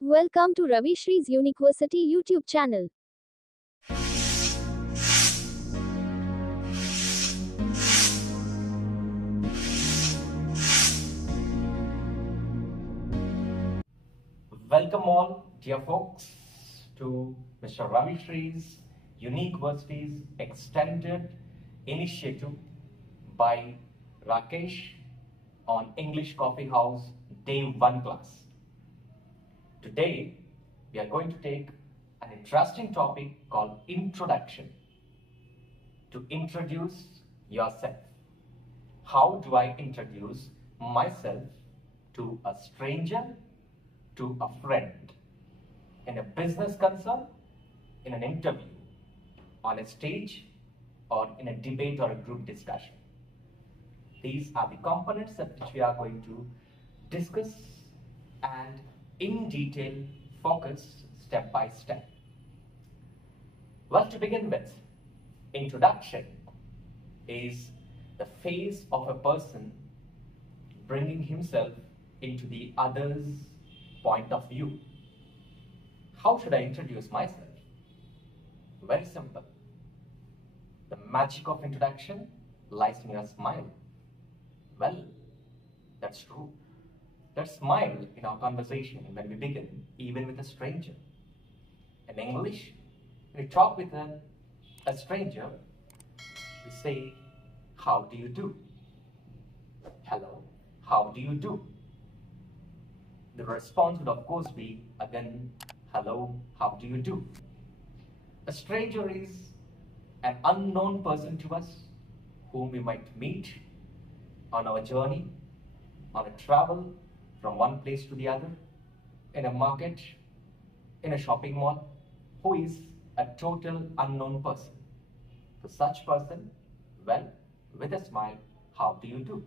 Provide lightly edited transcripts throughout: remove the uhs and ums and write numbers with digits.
Welcome to Ravi Shree's University YouTube channel. Welcome all, dear folks, to Mr. Ravi Shree's University's extended initiative by Rakesh on English Coffee House Day-1 class. Today, we are going to take an interesting topic called introduction. To introduce yourself. How do I introduce myself to a stranger, to a friend, in a business concern, in an interview, on a stage, or in a debate or a group discussion? These are the components that which we are going to discuss and in detail focus step by step. Well, to begin with, introduction is the face of a person bringing himself into the other's point of view. How should I introduce myself? Very simple. The magic of introduction lies in your smile. Well, that's true. Let's smile in our conversation when we begin, even with a stranger. In English, when we talk with a stranger, we say, how do you do? Hello, how do you do? The response would of course be again, hello, how do you do? A stranger is an unknown person to us whom we might meet on our journey, on a travel from one place to the other, in a market, in a shopping mall, who is a total unknown person. For such person, well, with a smile, how do you do?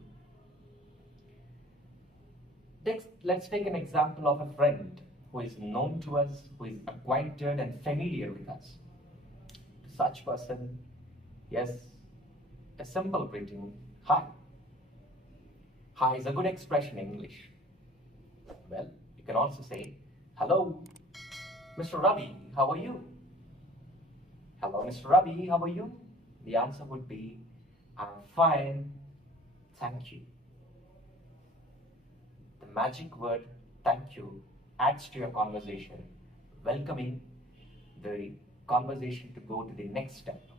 Let's take an example of a friend who is known to us, who is acquainted and familiar with us. To such person, yes, a simple greeting, hi. Hi is a good expression in English. Well, you can also say, hello, Mr. Ravi, how are you? Hello, Mr. Ravi, how are you? The answer would be, I'm fine, thank you. The magic word thank you adds to your conversation, welcoming the conversation to go to the next step.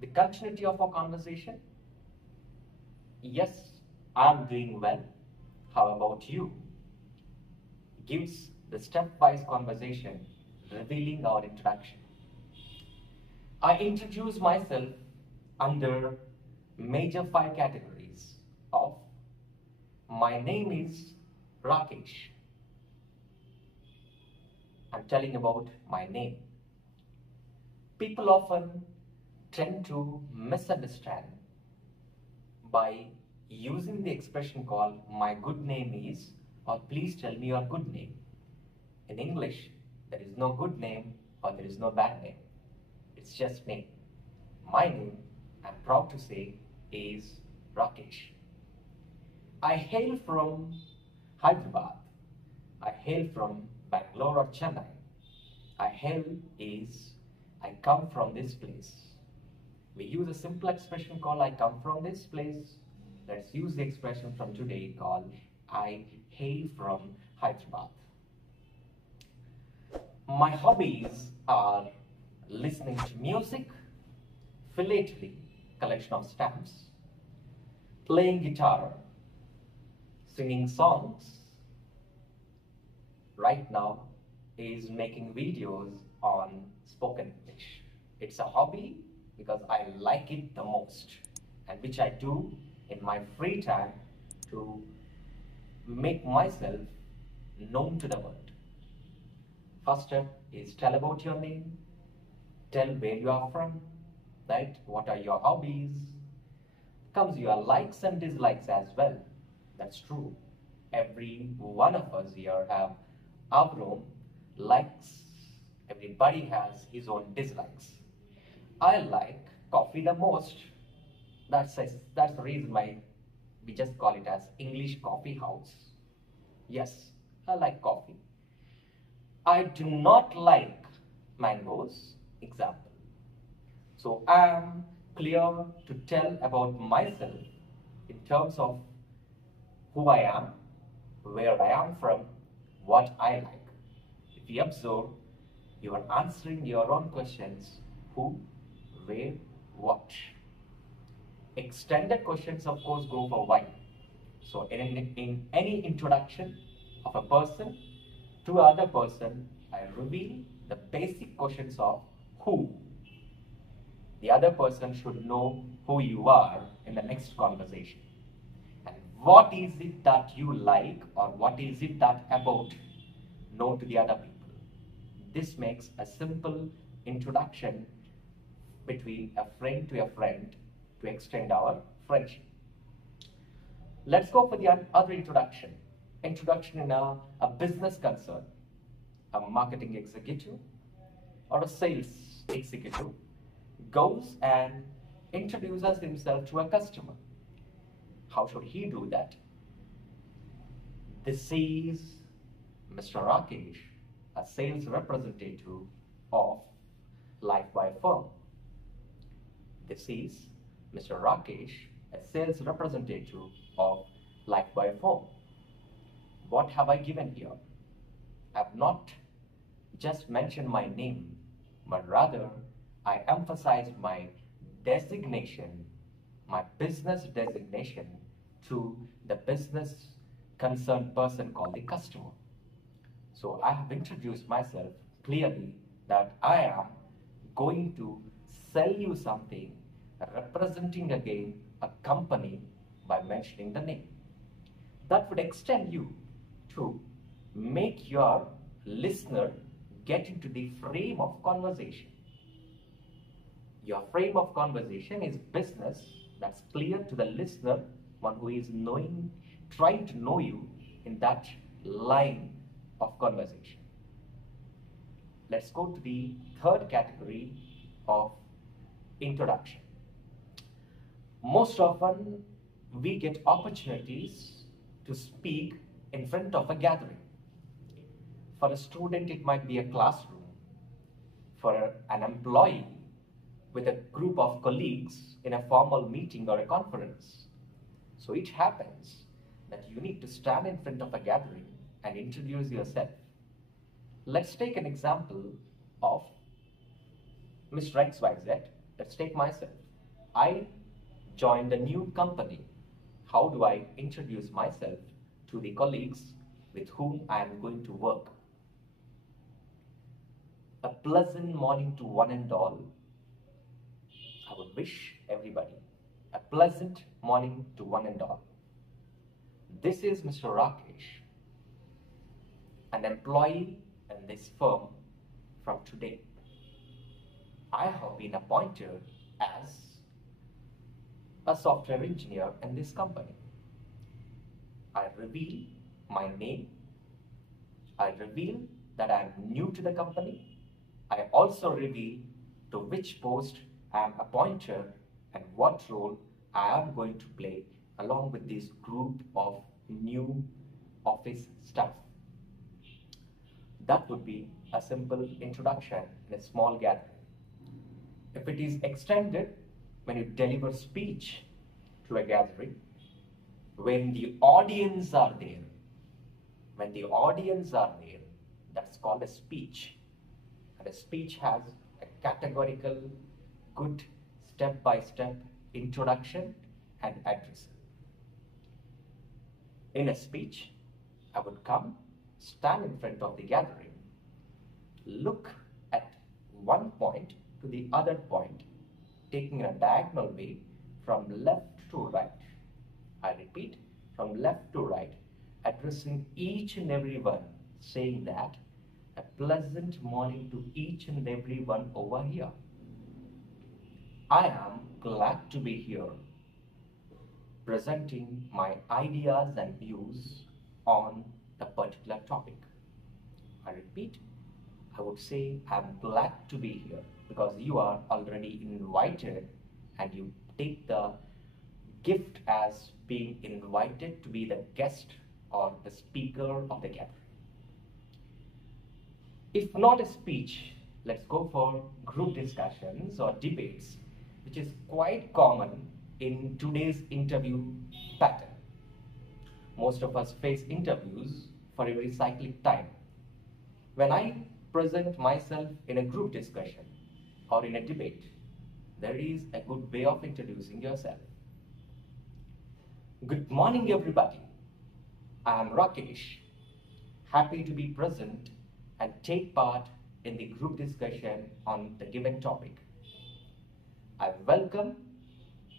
The continuity of our conversation, yes, I'm doing well. How about you? Gives the stepwise conversation, revealing our introduction. I introduce myself under major 5 categories of my name is Rakesh. I'm telling about my name. People often tend to misunderstand by using the expression called my good name is, or please tell me your good name. In English, there is no good name or there is no bad name. It's just name. My name, I'm proud to say, is Rakesh. I hail from Hyderabad. I hail from Bangalore or Chennai. I hail is, I come from this place. We use a simple expression called I come from this place. Let's use the expression from today called I hail from Hyderabad. My hobbies are listening to music, philately, collection of stamps, playing guitar, singing songs. Right now is making videos on spoken English. It's a hobby because I like it the most, and which I do in my free time to make myself known to the world. First step is tell about your name, tell where you are from, right? What are your hobbies? Comes your likes and dislikes as well. That's true. Every one of us here have our own likes. Everybody has his own dislikes. I like coffee the most. That's the reason why we just call it as English Coffee House. Yes, I like coffee. I do not like mangoes. Example. So I am clear to tell about myself in terms of who I am, where I am from, what I like. If you observe, you are answering your own questions: who, where, what. Extended questions, of course, go for why. So, in any introduction of a person to other person, I reveal the basic questions of who. The other person should know who you are in the next conversation. And what is it that you like, or what is it that about known to the other people. This makes a simple introduction between a friend to a friend to extend our friendship. Let's go for the other introduction. Introduction in a business concern. A marketing executive or a sales executive goes and introduces himself to a customer. How should he do that? This is Mr. Rakesh, a sales representative of Lifebuoy firm. This is Mr. Rakesh, a sales representative of Lifebuoy firm. What have I given here? I have not just mentioned my name, but rather I emphasized my designation, my business designation to the business concerned person called the customer. So I have introduced myself clearly that I am going to sell you something, representing again a company by mentioning the name. That would extend you to make your listener get into the frame of conversation. Your frame of conversation is business that's clear to the listener, one who is trying to know you in that line of conversation. Let's go to the third category of introduction. Most often, we get opportunities to speak in front of a gathering. For a student, it might be a classroom. For an employee, with a group of colleagues in a formal meeting or a conference. So it happens that you need to stand in front of a gathering and introduce yourself. Let's take an example of Mr. XYZ. Let's take myself. I joined a new company. How do I introduce myself to the colleagues with whom I am going to work? A pleasant morning to one and all. I would wish everybody a pleasant morning to one and all. This is Mr. Rakesh, an employee in this firm from today. I have been appointed as a software engineer in this company. I reveal my name. I reveal that I am new to the company. I also reveal to which post I am appointed and what role I am going to play along with this group of new office staff. That would be a simple introduction in a small gathering. If it is extended, when you deliver speech to a gathering, when the audience are there, that's called a speech. And a speech has a categorical, good step-by-step introduction and address. In a speech, I would come, stand in front of the gathering, look at one point to the other point, taking a diagonal way from left to right. I repeat, from left to right, addressing each and every one, saying that a pleasant morning to each and every one over here. I am glad to be here, presenting my ideas and views on a particular topic. I repeat, I would say I'm glad to be here because you are already invited and you take the gift as being invited to be the guest or the speaker of the gathering. If not a speech, let's go for group discussions or debates, which is quite common in today's interview pattern. Most of us face interviews for a very cyclic time. When I present myself in a group discussion or in a debate, there is a good way of introducing yourself. Good morning, everybody. I am Rakesh, happy to be present and take part in the group discussion on the given topic. I welcome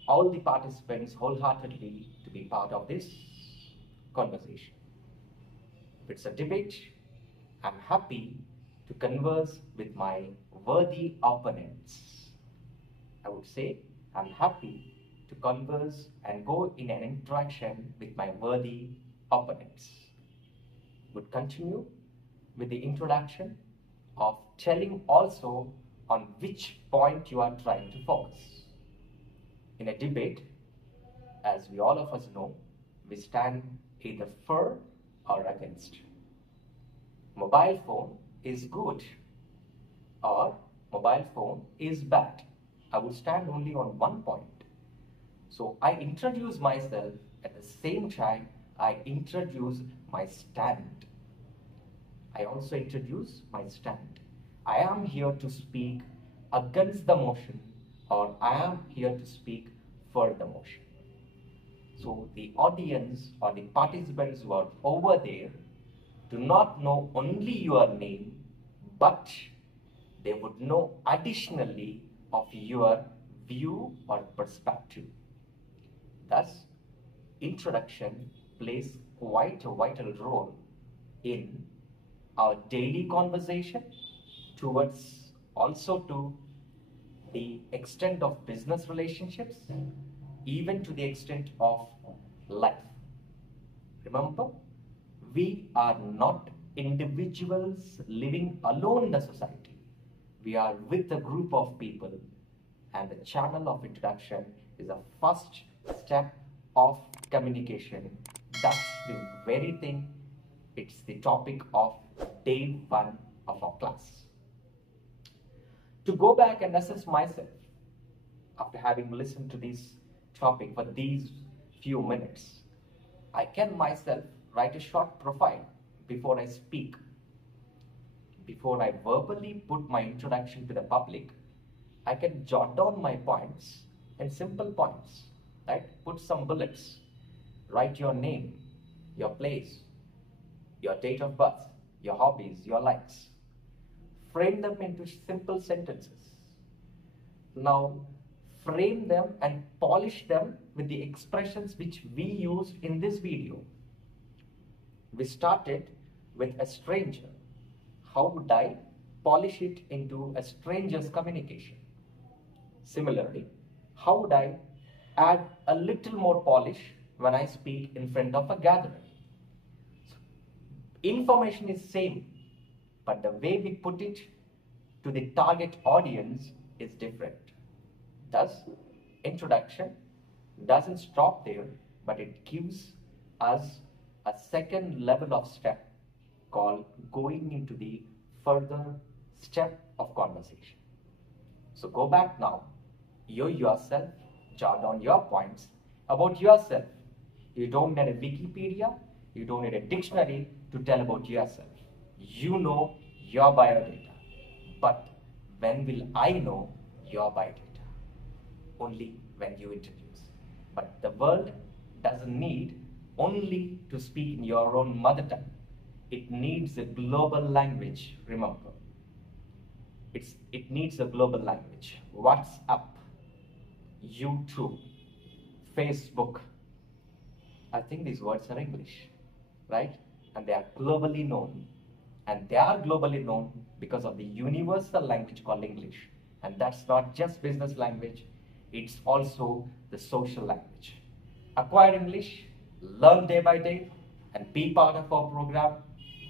all the participants wholeheartedly to be part of this conversation. If it's a debate, I'm happy to converse with my worthy opponents. I would say I'm happy to converse and go in an interaction with my worthy opponents. Would continue with the introduction of telling also on which point you are trying to focus. In a debate, as we all of us know, we stand either for or against. Mobile phone is good or mobile phone is bad. I would stand only on one point. So I introduce myself at the same time I introduce my stand. I also introduce my stand. I am here to speak against the motion or I am here to speak for the motion. So the audience or the participants who are over there do not know only your name, but they would know additionally of your view or perspective. Thus, introduction plays quite a vital role in our daily conversation towards also to the extent of business relationships, even to the extent of life. Remember, we are not individuals living alone in the society. We are with a group of people, and the channel of introduction is a first step of communication. That's the very thing. It's the topic of day one of our class. To go back and assess myself after having listened to this topic for these few minutes, I can myself write a short profile before I speak. Before I verbally put my introduction to the public, I can jot down my points in simple points, right? Put some bullets, write your name, your place, your date of birth, your hobbies, your likes. Frame them into simple sentences. Now, frame them and polish them with the expressions which we used in this video. We started with a stranger. How would I polish it into a stranger's communication? Similarly, how would I add a little more polish when I speak in front of a gathering? So, information is same, but the way we put it to the target audience is different. Thus, introduction doesn't stop there, but it gives us a second level of step called going into the further step of conversation. So go back now, you yourself, jot down your points about yourself. You don't need a Wikipedia, you don't need a dictionary to tell about yourself. You know your biodata. But when will I know your biodata? Only when you introduce. But the world doesn't need only to speak in your own mother tongue. It needs a global language, remember. It needs a global language. WhatsApp, YouTube, Facebook. I think these words are English, right? And they are globally known. And they are globally known because of the universal language called English. And that's not just business language, it's also the social language. Acquire English, learn day by day, and be part of our program.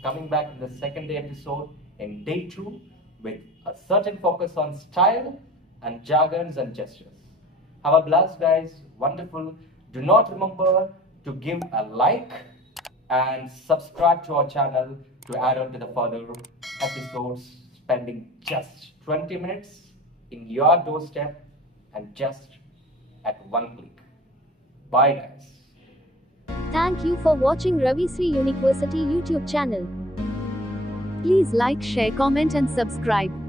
Coming back in the second day episode in day 2 with a certain focus on style and jargons and gestures. Have a blast, guys. Wonderful. Do not remember to give a like and subscribe to our channel to add on to the further episodes, spending just 20 minutes in your doorstep and just at one click. Bye, guys. Thank you for watching Ravi Sri University YouTube channel. Please like, share, comment and subscribe.